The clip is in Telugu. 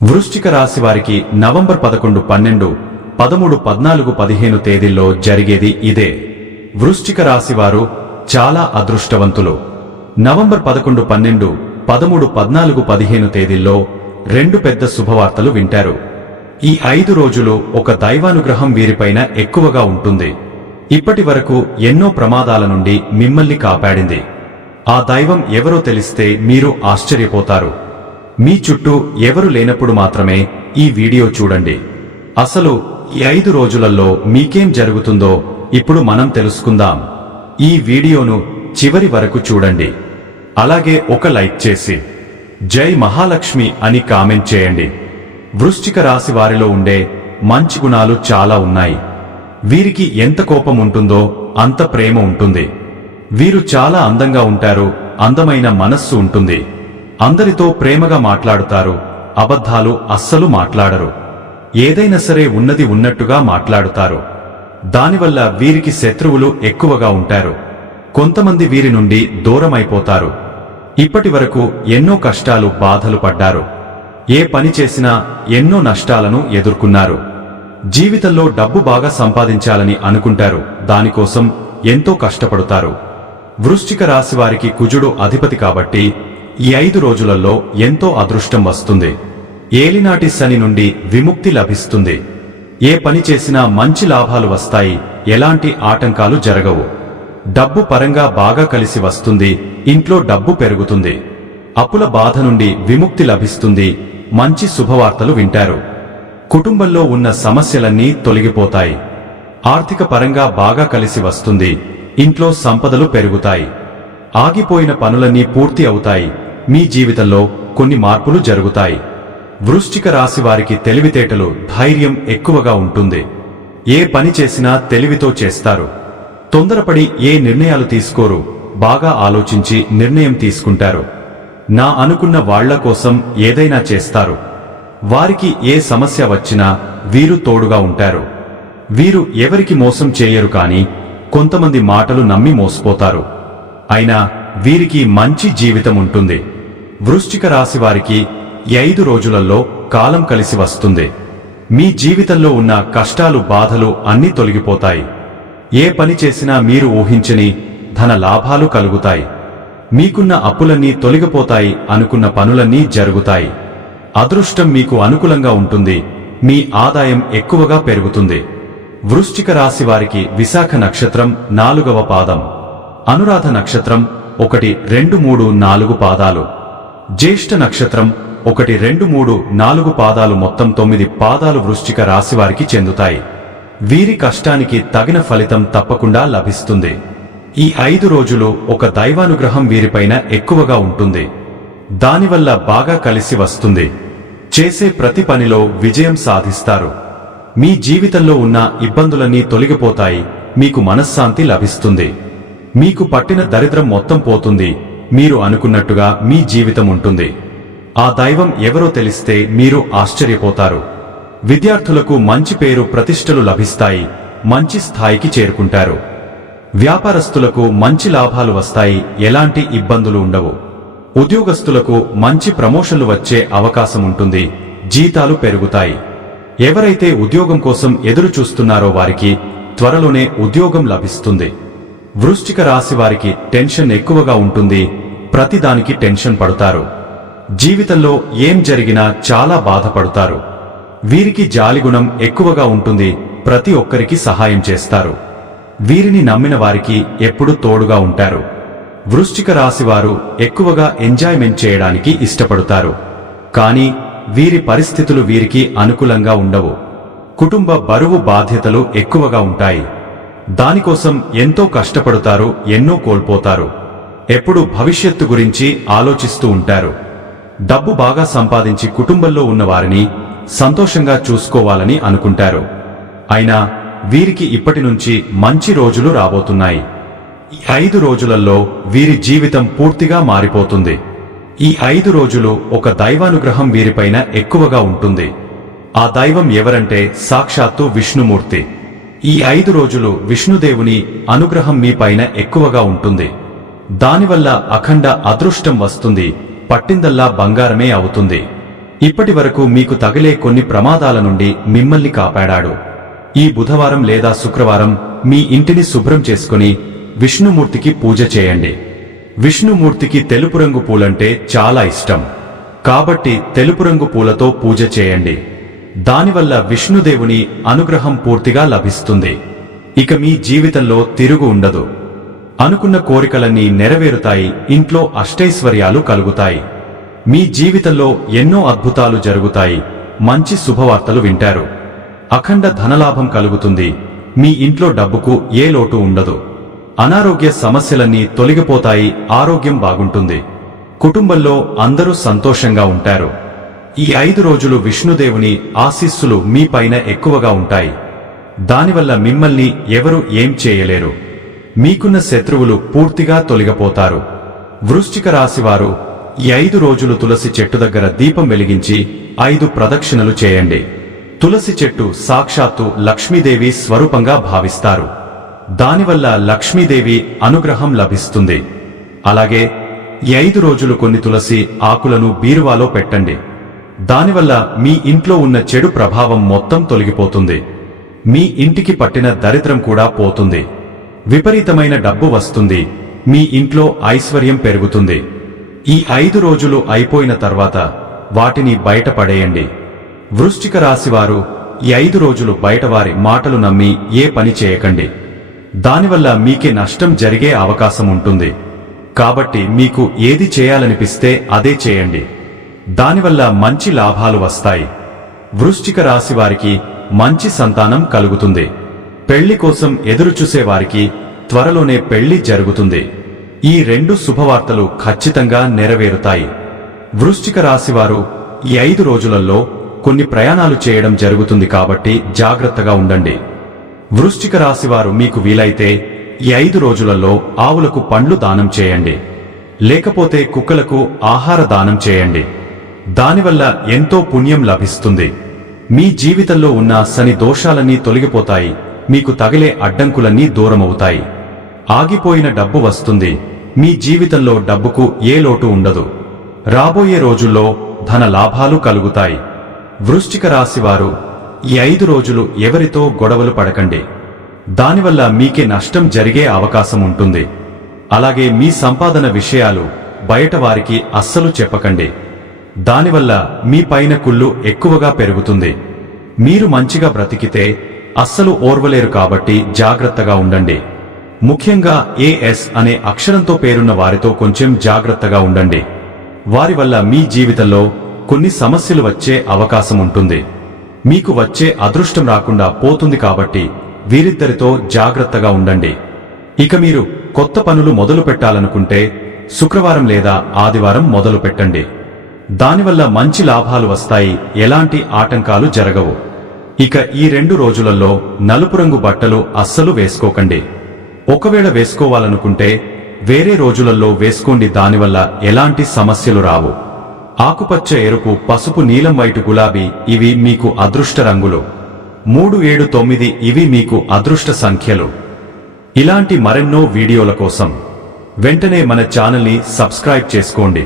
వృశ్చిక రాశి వారికి నవంబర్ 11, 12, 13, 14, 15 తేదీల్లో జరిగేది ఇదే. వృశ్చిక రాశి వారు చాలా అదృష్టవంతులు. నవంబర్ 11, 12, 13, 14, 15 తేదీల్లో రెండు పెద్ద శుభవార్తలు వింటారు. ఈ 5 రోజులు ఒక దైవానుగ్రహం వీరిపైన ఎక్కువగా ఉంటుంది. ఇప్పటి వరకు ఎన్నో ప్రమాదాల నుండి మిమ్మల్ని కాపాడింది. ఆ దైవం ఎవరో తెలిస్తే మీరు ఆశ్చర్యపోతారు. మీ చుట్టూ ఎవరు లేనప్పుడు మాత్రమే ఈ వీడియో చూడండి. అసలు ఈ 5 రోజులలో మీకేం జరుగుతుందో ఇప్పుడు మనం తెలుసుకుందాం. ఈ వీడియోను చివరి వరకు చూడండి. అలాగే ఒక లైక్ చేసి జై మహాలక్ష్మి అని కామెంట్ చేయండి. వృశ్చిక రాశి వారిలో ఉండే మంచి గుణాలు చాలా ఉన్నాయి. వీరికి ఎంత కోపం ఉంటుందో అంత ప్రేమ ఉంటుంది. వీరు చాలా అందంగా ఉంటారు. అందమైన మనస్సు ఉంటుంది. అందరితో ప్రేమగా మాట్లాడుతారు. అబద్ధాలు అస్సలు మాట్లాడరు. ఏదైనా సరే ఉన్నది ఉన్నట్టుగా మాట్లాడుతారు. దానివల్ల వీరికి శత్రువులు ఎక్కువగా ఉంటారు. కొంతమంది వీరి నుండి దూరమైపోతారు. ఇప్పటి వరకు ఎన్నో కష్టాలు బాధలు పడ్డారు. ఏ పని చేసినా ఎన్నో నష్టాలను ఎదుర్కొన్నారు. జీవితంలో డబ్బు బాగా సంపాదించాలని అనుకుంటారు. దానికోసం ఎంతో కష్టపడతారు. వృశ్చిక రాశి వారికి కుజుడు అధిపతి కాబట్టి ఈ 5 రోజులలో ఎంతో అదృష్టం వస్తుంది. ఏలినాటి శని నుండి విముక్తి లభిస్తుంది. ఏ పని చేసినా మంచి లాభాలు వస్తాయి. ఎలాంటి ఆటంకాలు జరగవు. డబ్బు పరంగా బాగా కలిసి వస్తుంది. ఇంట్లో డబ్బు పెరుగుతుంది. అప్పుల బాధ నుండి విముక్తి లభిస్తుంది. మంచి శుభవార్తలు వింటారు. కుటుంబంలో ఉన్న సమస్యలన్నీ తొలగిపోతాయి. ఆర్థిక పరంగా బాగా కలిసి వస్తుంది. ఇంట్లో సంపదలు పెరుగుతాయి. ఆగిపోయిన పనులన్నీ పూర్తి అవుతాయి. మీ జీవితంలో కొన్ని మార్పులు జరుగుతాయి. వృశ్చిక రాశి వారికి తెలివితేటలు, ధైర్యం ఎక్కువగా ఉంటుంది. ఏ పని చేసినా తెలివితో చేస్తారు. తొందరపడి ఏ నిర్ణయాలు తీసుకోరు. బాగా ఆలోచించి నిర్ణయం తీసుకుంటారు. నా అనుకున్న వాళ్ల కోసం ఏదైనా చేస్తారు. వారికి ఏ సమస్య వచ్చినా వీరు తోడుగా ఉంటారు. వీరు ఎవరికి మోసం చేయరు. కానీ కొంతమంది మాటలు నమ్మి మోసపోతారు. అయినా వీరికి మంచి జీవితం ఉంటుంది. వృశ్చిక రాశి వారికి ఈ 5 రోజులలో కాలం కలిసి వస్తుంది. మీ జీవితంలో ఉన్న కష్టాలు బాధలు అన్నీ తొలగిపోతాయి. ఏ పని చేసినా మీరు ఊహించని ధన లాభాలు కలుగుతాయి. మీకున్న అప్పులన్నీ తొలగిపోతాయి. అనుకున్న పనులన్నీ జరుగుతాయి. అదృష్టం మీకు అనుకూలంగా ఉంటుంది. మీ ఆదాయం ఎక్కువగా పెరుగుతుంది. వృశ్చిక రాశి వారికి విశాఖ నక్షత్రం 4వ పాదం, అనురాధ నక్షత్రం 1, 2, 3, 4 పాదాలు, జ్యేష్ఠ నక్షత్రం 1, 2, 3, 4 పాదాలు, మొత్తం 9 పాదాలు వృశ్చిక రాశి వారికి చెందుతాయి. వీరి కష్టానికి తగిన ఫలితం తప్పకుండా లభిస్తుంది. ఈ 5 రోజులు ఒక దైవానుగ్రహం వీరిపైన ఎక్కువగా ఉంటుంది. దానివల్ల బాగా కలిసి వస్తుంది. చేసే ప్రతి పనిలో విజయం సాధిస్తారు. మీ జీవితంలో ఉన్న ఇబ్బందులన్నీ తొలగిపోతాయి. మీకు మనశ్శాంతి లభిస్తుంది. మీకు పట్టిన దరిద్రం మొత్తం పోతుంది. మీరు అనుకున్నట్టుగా మీ జీవితం ఉంటుంది. ఆ దైవం ఎవరో తెలిస్తే మీరు ఆశ్చర్యపోతారు. విద్యార్థులకు మంచి పేరు ప్రతిష్టలు లభిస్తాయి. మంచి స్థాయికి చేరుకుంటారు. వ్యాపారస్తులకు మంచి లాభాలు వస్తాయి. ఎలాంటి ఇబ్బందులు ఉండవు. ఉద్యోగస్తులకు మంచి ప్రమోషన్లు వచ్చే అవకాశం ఉంటుంది. జీతాలు పెరుగుతాయి. ఎవరైతే ఉద్యోగం కోసం ఎదురు చూస్తున్నారో వారికి త్వరలోనే ఉద్యోగం లభిస్తుంది. వృశ్చిక రాశి వారికి టెన్షన్ ఎక్కువగా ఉంటుంది. ప్రతిదానికి టెన్షన్ పడతారు. జీవితంలో ఏం జరిగినా చాలా బాధపడతారు. వీరికి జాలిగుణం ఎక్కువగా ఉంటుంది. ప్రతి ఒక్కరికి సహాయం చేస్తారు. వీరిని నమ్మిన వారికి ఎప్పుడూ తోడుగా ఉంటారు. వృశ్చిక రాశి వారు ఎక్కువగా ఎంజాయ్మెంట్ చేయడానికి ఇష్టపడతారు. కానీ వీరి పరిస్థితులు వీరికి అనుకూలంగా ఉండవు. కుటుంబ బరువు బాధ్యతలు ఎక్కువగా ఉంటాయి. దానికోసం ఎంతో కష్టపడతారు. ఎన్నో కోల్పోతారు. ఎప్పుడు భవిష్యత్తు గురించి ఆలోచిస్తూ ఉంటారు. డబ్బు బాగా సంపాదించి కుటుంబంలో ఉన్న వారిని సంతోషంగా చూసుకోవాలని అనుకుంటారు. అయినా వీరికి ఇప్పటి నుంచి మంచి రోజులు రాబోతున్నాయి. ఈ 5 రోజులలో వీరి జీవితం పూర్తిగా మారిపోతుంది. ఈ 5 రోజులు ఒక దైవానుగ్రహం వీరిపైన ఎక్కువగా ఉంటుంది. ఆ దైవం ఎవరంటే సాక్షాత్తు విష్ణుమూర్తి. ఈ 5 రోజులు విష్ణుదేవుని అనుగ్రహం మీ పైన ఎక్కువగా ఉంటుంది. దానివల్ల అఖండ అదృష్టం వస్తుంది. పట్టిందల్లా బంగారమే అవుతుంది. ఇప్పటి వరకు మీకు తగిలే కొన్ని ప్రమాదాల నుండి మిమ్మల్ని కాపాడాడు. ఈ బుధవారం లేదా శుక్రవారం మీ ఇంటిని శుభ్రం చేసుకుని విష్ణుమూర్తికి పూజ చేయండి. విష్ణుమూర్తికి తెలుపు రంగు పూలంటే చాలా ఇష్టం. కాబట్టి తెలుపు రంగు పూలతో పూజ చేయండి. దానివల్ల విష్ణుదేవుని అనుగ్రహం పూర్తిగా లభిస్తుంది. ఇక మీ జీవితంలో తిరుగు ఉండదు. అనుకున్న కోరికలన్నీ నెరవేరుతాయి. ఇంట్లో అష్టైశ్వర్యాలు కలుగుతాయి. మీ జీవితంలో ఎన్నో అద్భుతాలు జరుగుతాయి. మంచి శుభవార్తలు వింటారు. అఖండ ధనలాభం కలుగుతుంది. మీ ఇంట్లో డబ్బుకు ఏ లోటు ఉండదు. అనారోగ్య సమస్యలన్నీ తొలగిపోతాయి. ఆరోగ్యం బాగుంటుంది. కుటుంబంలో అందరూ సంతోషంగా ఉంటారు. ఈ 5 రోజులు విష్ణుదేవుని ఆశీస్సులు మీ పైన ఎక్కువగా ఉంటాయి. దానివల్ల మిమ్మల్ని ఎవరు ఏం చేయలేరు. మీకున్న శత్రువులు పూర్తిగా తొలగిపోతారు. వృశ్చిక రాశివారు ఈ 5 రోజులు తులసి చెట్టు దగ్గర దీపం వెలిగించి 5 ప్రదక్షిణలు చేయండి. తులసి చెట్టు సాక్షాత్తు లక్ష్మీదేవి స్వరూపంగా భావిస్తారు. దానివల్ల లక్ష్మీదేవి అనుగ్రహం లభిస్తుంది. అలాగే ఈ 5 రోజులు కొన్ని తులసి ఆకులను బీరువాలో పెట్టండి. దానివల్ల మీ ఇంట్లో ఉన్న చెడు ప్రభావం మొత్తం తొలగిపోతుంది. మీ ఇంటికి పట్టిన దరిద్రం కూడా పోతుంది. విపరీతమైన డబ్బు వస్తుంది. మీ ఇంట్లో ఐశ్వర్యం పెరుగుతుంది. ఈ 5 రోజులు అయిపోయిన తర్వాత వాటిని బయటపడేయండి. వృశ్చిక రాశివారు ఈ 5 రోజులు బయటవారి మాటలు నమ్మి ఏ పని చేయకండి. దానివల్ల మీకే నష్టం జరిగే అవకాశం ఉంటుంది. కాబట్టి మీకు ఏది చేయాలనిపిస్తే అదే చేయండి. దానివల్ల మంచి లాభాలు వస్తాయి. వృశ్చిక రాశివారికి మంచి సంతానం కలుగుతుంది. పెళ్లి కోసం ఎదురుచూసేవారికి త్వరలోనే పెళ్లి జరుగుతుంది. ఈ 2 శుభవార్తలు ఖచ్చితంగా నెరవేరుతాయి. వృశ్చిక రాశివారు ఈ 5 రోజులలో కొన్ని ప్రయాణాలు చేయడం జరుగుతుంది. కాబట్టి జాగ్రత్తగా ఉండండి. వృశ్చిక రాశివారు మీకు వీలైతే ఈ 5 రోజులలో ఆవులకు పండ్లు దానం చేయండి. లేకపోతే కుక్కలకు ఆహార దానం చేయండి. దానివల్ల ఎంతో పుణ్యం లభిస్తుంది. మీ జీవితంలో ఉన్న శని దోషాలన్నీ తొలగిపోతాయి. మీకు తగిలే అడ్డంకులన్నీ దూరమవుతాయి. ఆగిపోయిన డబ్బు వస్తుంది. మీ జీవితంలో డబ్బుకు ఏ లోటు ఉండదు. రాబోయే రోజుల్లో ధన లాభాలు కలుగుతాయి. వృశ్చిక రాశివారు ఈ 5 రోజులు ఎవరితో గొడవలు పడకండి. దానివల్ల మీకే నష్టం జరిగే అవకాశం ఉంటుంది. అలాగే మీ సంపాదన విషయాలు బయట వారికి అస్సలు చెప్పకండి. దానివల్ల మీ పైన కుళ్ళు ఎక్కువగా పెరుగుతుంది. మీరు మంచిగా బ్రతికితే అస్సలు ఓర్వలేరు. కాబట్టి జాగ్రత్తగా ఉండండి. ముఖ్యంగా ఏఎస్ అనే అక్షరంతో పేరున్న వారితో కొంచెం జాగ్రత్తగా ఉండండి. వారి వల్ల మీ జీవితంలో కొన్ని సమస్యలు వచ్చే అవకాశం ఉంటుంది. మీకు వచ్చే అదృష్టం రాకుండా పోతుంది. కాబట్టి వీరిద్దరితో జాగ్రత్తగా ఉండండి. ఇక మీరు కొత్త పనులు మొదలు పెట్టాలనుకుంటే శుక్రవారం లేదా ఆదివారం మొదలు పెట్టండి. దానివల్ల మంచి లాభాలు వస్తాయి. ఎలాంటి ఆటంకాలు జరగవు. ఇక ఈ 2 రోజులలో నలుపు రంగు బట్టలు అస్సలు వేసుకోకండి. ఒకవేళ వేసుకోవాలనుకుంటే వేరే రోజులలో వేసుకోండి. దానివల్ల ఎలాంటి సమస్యలు రావు. ఆకుపచ్చ, ఎరుపు, పసుపు, నీలం, వైటు, గులాబీ ఇవి మీకు అదృష్ట రంగులు. 3, 7, 9 ఇవి మీకు అదృష్ట సంఖ్యలు. ఇలాంటి మరెన్నో వీడియోల కోసం వెంటనే మన ఛానల్ని సబ్స్క్రైబ్ చేసుకోండి.